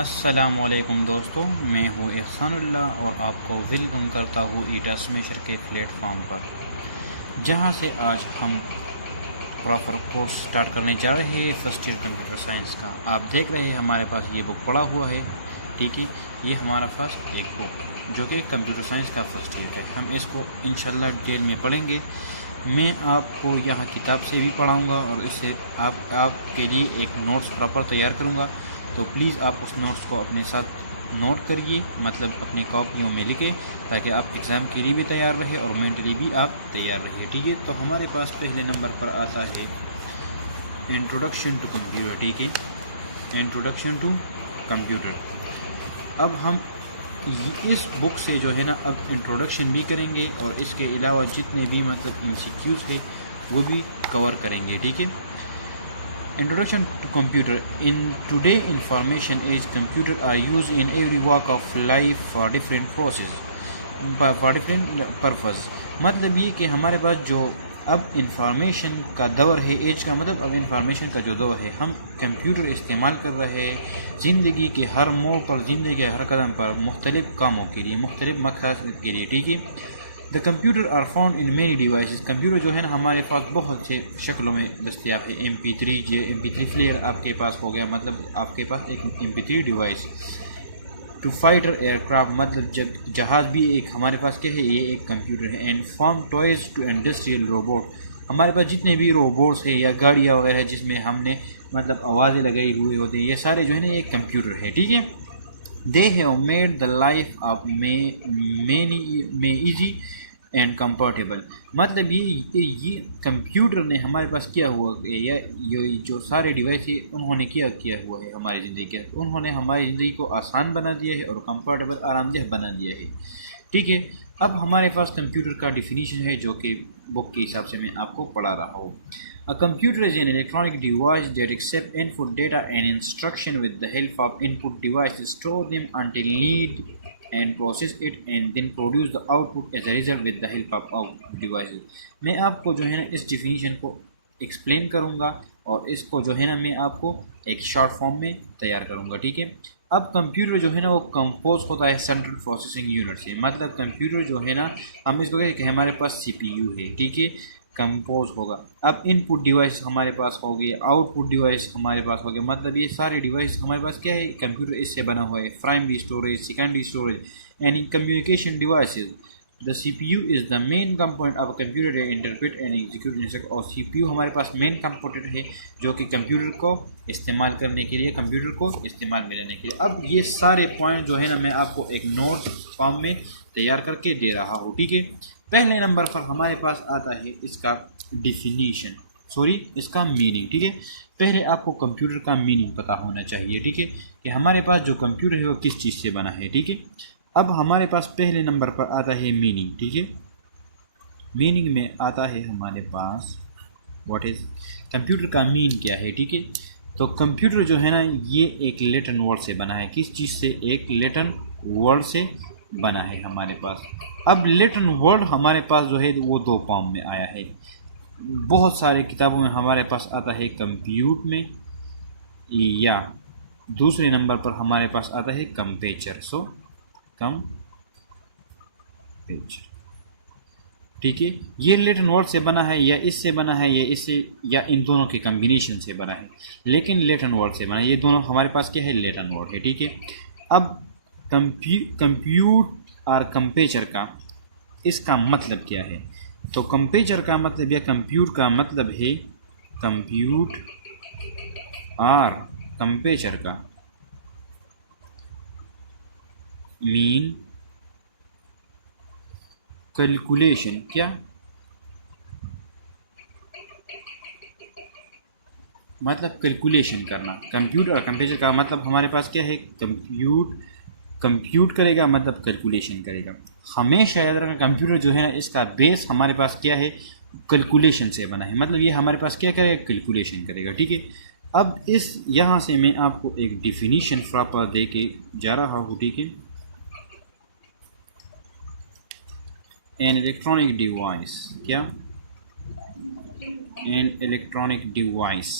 अस्सलामुअलैकुम दोस्तों, मैं हूँ एहसानुल्लाह और आपको वेलकम करता हूँ ईटा स्मेशर के प्लेटफॉर्म पर, जहाँ से आज हम प्रॉपर कोर्स स्टार्ट करने जा रहे हैं फर्स्ट ईयर कंप्यूटर साइंस का। आप देख रहे हैं हमारे पास ये बुक पड़ा हुआ है, ठीक है। ये हमारा पास एक बुक जो कि कंप्यूटर साइंस का फर्स्ट ईयर है। हम इसको इंशाल्लाह डिटेल में पढ़ेंगे। मैं आपको यहाँ किताब से भी पढ़ाऊँगा और इससे आपके लिए एक नोट्स प्रॉपर तैयार करूँगा। तो प्लीज़ आप उस नोट्स को अपने साथ नोट करिए, मतलब अपनी कॉपियों में लिखे, ताकि आप एग्ज़ाम के लिए भी तैयार रहे और मेंटली भी आप तैयार रहिए, ठीक है। तो हमारे पास पहले नंबर पर आता है इंट्रोडक्शन टू कंप्यूटर, ठीक है। Introduction to computer. अब हम इस बुक से जो है ना अब इंट्रोडक्शन भी करेंगे और इसके अलावा जितने भी मतलब MCQs है वो भी कवर करेंगे, ठीक है। Introduction to computer. In today information age, computer are used in every walk of life for different process, for different purpose. मतलब ये कि हमारे पास जो अब इंफॉर्मेशन का दौर है, एज का मतलब अब इंफॉर्मेशन का जो दौर है, हम कंप्यूटर इस्तेमाल कर रहे हैं ज़िंदगी के हर मोड़ पर, ज़िंदगी के हर कदम पर, मुख्तलिफ़ कामों के लिए, मुख्तलिफ़ मकसद के लिए, ठीक है। The computer are found in many devices. Computer जो है ना हमारे पास बहुत से शक्लों में दस्तियाब है। MP3 प्लेयर आपके पास हो गया, मतलब आपके पास एक MP3 device. To fighter aircraft, मतलब जब जहाज़ भी एक हमारे पास क्या है, ये एक कंप्यूटर है। And form toys to industrial robot, हमारे पास जितने भी रोबोट्स है या गाड़ियाँ वगैरह जिसमें हमने मतलब आवाज़ें लगाई हुई होती हैं, ये सारे जो है ना ये कंप्यूटर है, ठीक है। They have made the life of में ईजी एंड कंफर्टेबल, मतलब ये कंप्यूटर ने हमारे पास किया हुआ है, या ये जो सारे डिवाइस है उन्होंने किया हुआ है हमारी ज़िंदगी के, उन्होंने हमारी ज़िंदगी को आसान बना दिया है और कंफर्टेबल आरामदेह बना दिया है, ठीक है। अब हमारे पास कंप्यूटर का डिफिनीशन है जो कि बुक के हिसाब से मैं आपको पढ़ा रहा हूँ। A computer is an electronic device that accepts input data and instruction with the help of input devices, store them until need and process it and then produce the output as a result with the help of output devices. मैं आपको जो है ना इस definition को explain करूँगा और इसको जो है ना मैं आपको एक शॉर्ट फॉर्म में तैयार करूँगा, ठीक है। अब कंप्यूटर जो है ना वो कंपोज होता है सेंट्रल प्रोसेसिंग यूनिट से, मतलब कंप्यूटर जो है ना हम इसको कहते हैं कि हमारे पास CPU है, ठीक है, कंपोज होगा। अब इनपुट डिवाइस हमारे पास हो गए, आउटपुट डिवाइस हमारे पास हो गए, मतलब ये सारे डिवाइस हमारे पास क्या है, कंप्यूटर इससे बना हुआ है। Primary storage, secondary storage and communication devices. The CPU is the main component of computer interpret and execute instruction, और CPU हमारे पास मेन कंपोनेंट है जो कि कंप्यूटर को इस्तेमाल करने के लिए, कंप्यूटर को इस्तेमाल में लेने के लिए। अब ये सारे पॉइंट जो है ना मैं आपको एक नोट फॉर्म में तैयार करके दे रहा हूँ, ठीक है। पहले नंबर पर हमारे पास आता है इसका डिफिनीशन, इसका मीनिंग, ठीक है। पहले आपको कंप्यूटर का मीनिंग पता होना चाहिए, ठीक है, कि हमारे पास जो कंप्यूटर है वो किस चीज़ से बना है, ठीक है। अब हमारे पास पहले नंबर पर आता है मीनिंग, ठीक है। मीनिंग में आता है हमारे पास व्हाट इज़, कंप्यूटर का मीन क्या है, ठीक है। तो कंप्यूटर जो है ना ये एक लैटिन वर्ड से बना है। किस चीज़ से? एक लैटिन वर्ड से बना है हमारे पास। अब लैटिन वर्ड हमारे पास जो है वो दो फॉर्म में आया है। बहुत सारे किताबों में हमारे पास आता है कंप्यूट में, या दूसरे नंबर पर हमारे पास आता है कंपेचर। कंपेचर, ठीक है। ये लैटिन वर्ड से बना है, या इससे बना है, या इससे, या इन दोनों के कम्बिनेशन से बना है, लेकिन लैटिन वर्ड से बना है। ये दोनों हमारे पास क्या है, लैटिन वर्ड है, ठीक है। अब कंप्यूट और कंपेचर का इसका मतलब क्या है? तो कंपेचर का मतलब या कंप्यूट का मतलब है, कंप्यूट और कंपेचर का मीन कैलकुलेशन। क्या मतलब? कैलकुलेशन करना। कंप्यूटर और कंपेचर का मतलब हमारे पास क्या है, कंप्यूट करेगा मतलब कैलकुलेशन करेगा। हमेशा याद रखना कंप्यूटर जो है ना इसका बेस हमारे पास क्या है, कैलकुलेशन से बना है, मतलब ये हमारे पास क्या करेगा, कैलकुलेशन करेगा, ठीक है। अब इस यहाँ से मैं आपको एक डिफिनीशन प्रॉपर दे के जा रहा हूँ, ठीक है। एन इलेक्ट्रॉनिक डिवाइस, क्या? An electronic device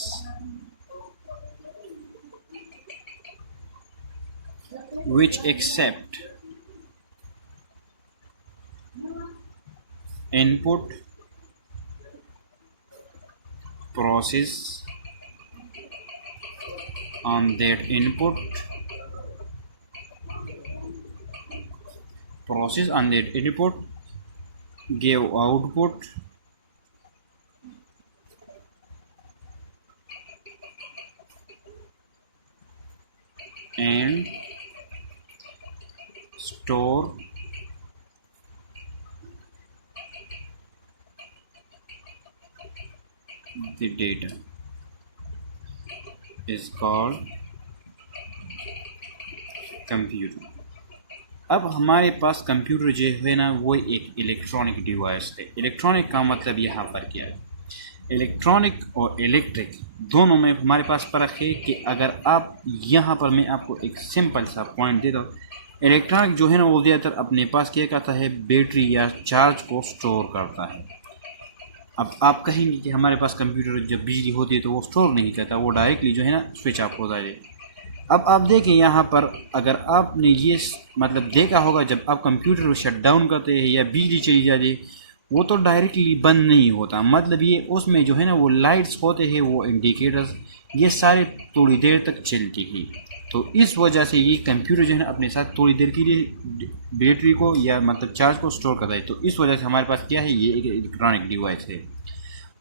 which accept input, process on that input, give output and store the data is called computer. अब हमारे पास कंप्यूटर जो है ना वो एक इलेक्ट्रॉनिक डिवाइस है। इलेक्ट्रॉनिक का मतलब यहाँ पर क्या है, इलेक्ट्रॉनिक और इलेक्ट्रिक दोनों में हमारे पास फ़र्क है कि अगर आप यहाँ पर मैं आपको एक सिंपल सा पॉइंट देता हूँ, इलेक्ट्रॉनिक जो है ना वो ज़्यादातर अपने पास क्या करता है, बैटरी या चार्ज को स्टोर करता है। अब आप कहेंगे कि हमारे पास कंप्यूटर जब बिजली होती है तो वो स्टोर नहीं करता, वो डायरेक्टली जो है ना स्विच ऑफ होता है। अब आप देखें यहाँ पर, अगर आपने ये मतलब देखा होगा जब आप कंप्यूटर को शट डाउन करते हैं या बिजली चली जाती है वो तो डायरेक्टली बंद नहीं होता, मतलब ये उसमें जो है ना वो लाइट्स होते हैं, वो इंडिकेटर्स, ये सारे थोड़ी देर तक चलती हैं। तो इस वजह से ये कंप्यूटर जो है ना अपने साथ थोड़ी देर के लिए बैटरी को या मतलब चार्ज को स्टोर करता है। तो इस वजह से हमारे पास क्या है, ये एक इलेक्ट्रॉनिक डिवाइस है।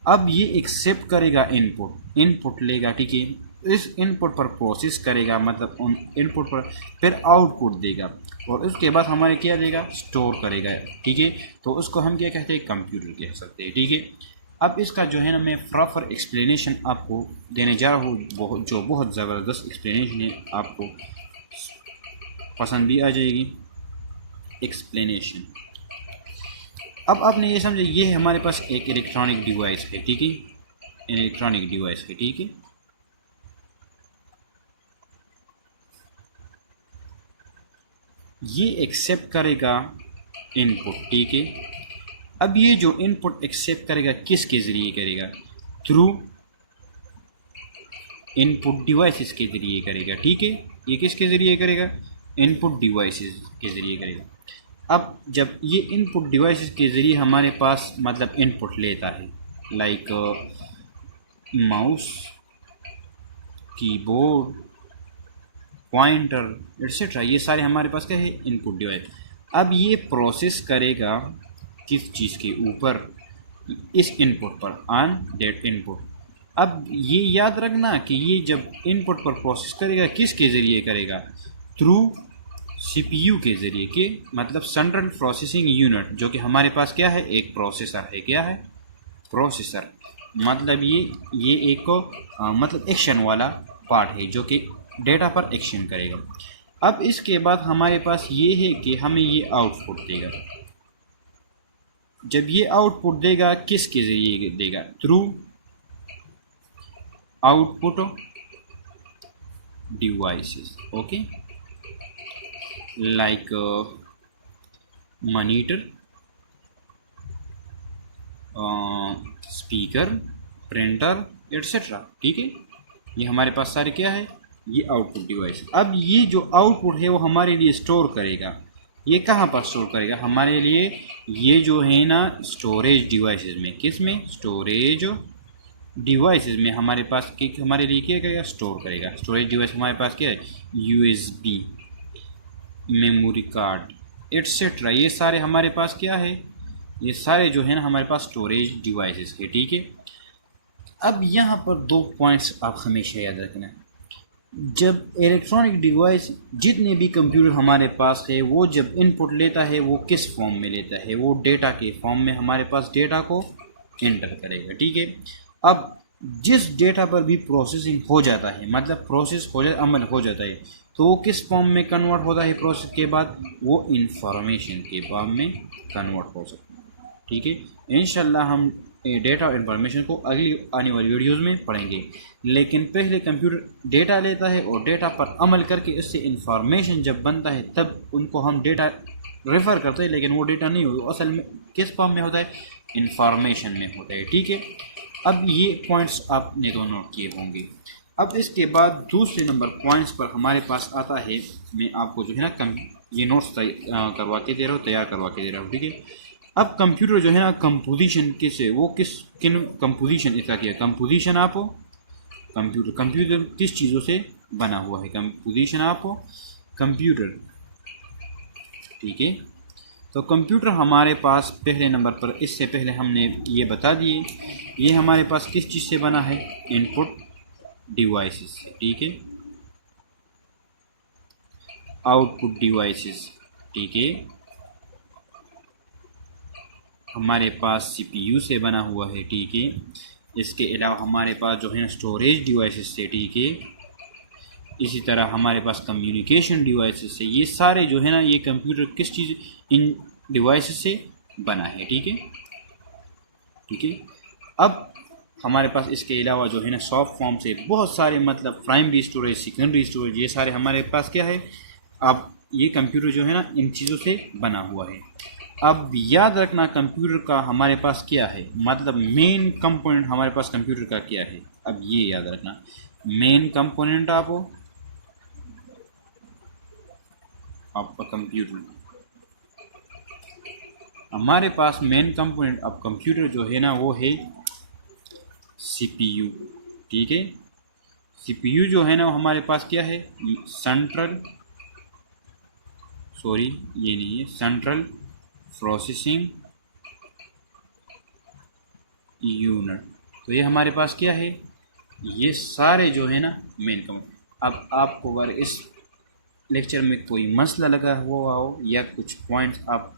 अब ये एक्सेप्ट करेगा इनपुट लेगा, ठीक है, इस इनपुट पर प्रोसेस करेगा, मतलब उन इनपुट पर फिर आउटपुट देगा और उसके बाद हमारे क्या देगा, स्टोर करेगा, ठीक है। तो उसको हम क्या कहते हैं, कंप्यूटर कह सकते हैं, ठीक है। अब इसका जो है ना मैं प्रॉपर एक्सप्लेनेशन आपको देने जा रहा हूँ, जो बहुत ज़बरदस्त एक्सप्लेनेशन है, आपको पसंद भी आ जाएगी एक्सप्लेनेशन। अब आपने ये समझे, ये हमारे पास एक इलेक्ट्रॉनिक डिवाइस है, ठीक है, इलेक्ट्रॉनिक डिवाइस है, ठीक है। ये एक्सेप्ट करेगा इनपुट, ठीक है। अब ये जो इनपुट एक्सेप्ट करेगा किसके ज़रिए करेगा, थ्रू इनपुट डिवाइसेस के ज़रिए करेगा, ठीक है। ये किसके ज़रिए करेगा, इनपुट डिवाइसेस के ज़रिए करेगा। अब जब ये इनपुट डिवाइसेस के ज़रिए हमारे पास मतलब इनपुट लेता है, like mouse, keyboard, pointer etcetera, ये सारे हमारे पास क्या है, इनपुट डिवाइस। अब ये प्रोसेस करेगा किस चीज़ के ऊपर, इस इनपुट पर, ऑन दैट इनपुट। अब ये याद रखना कि ये जब इनपुट पर प्रोसेस करेगा किसके ज़रिए करेगा, थ्रू सीपीयू के ज़रिए, के मतलब सेंट्रल प्रोसेसिंग यूनिट, जो कि हमारे पास क्या है, एक प्रोसेसर है। क्या है, प्रोसेसर, मतलब ये एक मतलब एक्शन वाला पार्ट है जो कि डेटा पर एक्शन करेगा। अब इसके बाद हमारे पास ये है कि हमें ये आउटपुट देगा। जब ये आउटपुट देगा किसके ज़रिए देगा, through output devices, okay, like monitor, speaker, printer etcetera, ठीक है। ये हमारे पास सारे क्या है, ये आउटपुट डिवाइस। अब ये जो आउटपुट है वो हमारे लिए स्टोर करेगा, ये कहाँ पर स्टोर करेगा हमारे लिए, ये जो है ना स्टोरेज डिवाइसेस में। किस में, स्टोरेज डिवाइसेस में हमारे पास हमारे लिए क्या करेगा, स्टोर करेगा। स्टोरेज डिवाइस हमारे पास क्या है, यूएसबी, मेमोरी कार्ड एट्सेट्रा, ये सारे हमारे पास क्या है, ये सारे जो है ना हमारे पास स्टोरेज डिवाइसेस के, ठीक है। अब यहाँ पर दो पॉइंट्स आप हमेशा याद रखना, जब इलेक्ट्रॉनिक डिवाइस जितने भी कंप्यूटर हमारे पास है वो जब इनपुट लेता है वो किस फॉर्म में लेता है, वो डेटा के फॉर्म में हमारे पास डेटा को एंटर करेगा, ठीक है। अब जिस डेटा पर भी प्रोसेसिंग हो जाता है, मतलब प्रोसेस हो जाता, अमल हो जाता है, तो वो किस फॉर्म में कन्वर्ट होता है प्रोसेस के बाद, वो इंफॉर्मेशन के फॉर्म में कन्वर्ट हो सकता है, ठीक है। इंशाल्लाह हम डेटा और इन्फॉर्मेशन को अगली आने वाली वीडियोज़ में पढ़ेंगे। लेकिन पहले कंप्यूटर डेटा लेता है और डेटा पर अमल करके इससे इंफॉर्मेशन जब बनता है तब उनको हम डेटा रेफ़र करते हैं, लेकिन वो डेटा नहीं होता, असल में किस फॉर्म में होता है, इंफॉर्मेशन में होता है, ठीक है। अब ये पॉइंट्स आपने तो नोट किए होंगे। अब इसके बाद दूसरे नंबर पॉइंट्स पर हमारे पास आता है, मैं आपको जो है ना ये नोट्स करवा के दे रहा हूँ, तैयार करवा के दे रहा हूँ, ठीक है। अब कंप्यूटर जो है ना कंपोजिशन किस किन कंपोजिशन इसका किया, कंपोजिशन आप कंप्यूटर किस चीज़ों से बना हुआ है, कंपोजिशन आप कंप्यूटर, ठीक है। तो कंप्यूटर हमारे पास पहले नंबर पर, इससे पहले हमने ये बता दिए, ये हमारे पास किस चीज़ से बना है, इनपुट डिवाइसेस से, ठीक है, आउटपुट डिवाइसेस, ठीक है। हमारे पास सीपीयू से बना हुआ है, ठीक है। इसके अलावा हमारे पास जो है ना स्टोरेज डिवाइसेस से, ठीक है। इसी तरह हमारे पास कम्युनिकेशन डिवाइसेस से, ये सारे जो है ना ये कंप्यूटर किस चीज़, इन डिवाइसेस से बना है, ठीक है, ठीक है। अब हमारे पास इसके अलावा जो है ना सॉफ्ट फॉर्म से बहुत सारे, मतलब प्राइमरी स्टोरेज, सेकेंडरी स्टोरेज, ये सारे हमारे पास क्या है। अब ये कंप्यूटर जो है ना इन चीज़ों से बना हुआ है। अब याद रखना कंप्यूटर का हमारे पास क्या है, मतलब मेन कंपोनेंट हमारे पास कंप्यूटर का क्या है। अब ये याद रखना मेन कंपोनेंट आपका कंप्यूटर, हमारे पास मेन कंपोनेंट अब कंप्यूटर जो है ना वो है सीपीयू, ठीक है। सीपीयू जो है ना हमारे पास क्या है, सेंट्रल प्रोसेसिंग यूनिट। तो ये हमारे पास क्या है, ये सारे जो है ना मेन कंपोनेंट। अब आपको अगर इस लेक्चर में कोई मसला लगा हुआ हो या कुछ पॉइंट्स आप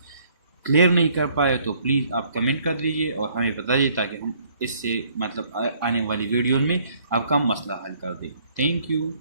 क्लियर नहीं कर पाए तो प्लीज़ आप कमेंट कर दीजिए और हमें बताइए, ताकि हम इससे मतलब आने वाली वीडियो में आपका मसला हल कर दें। Thank you.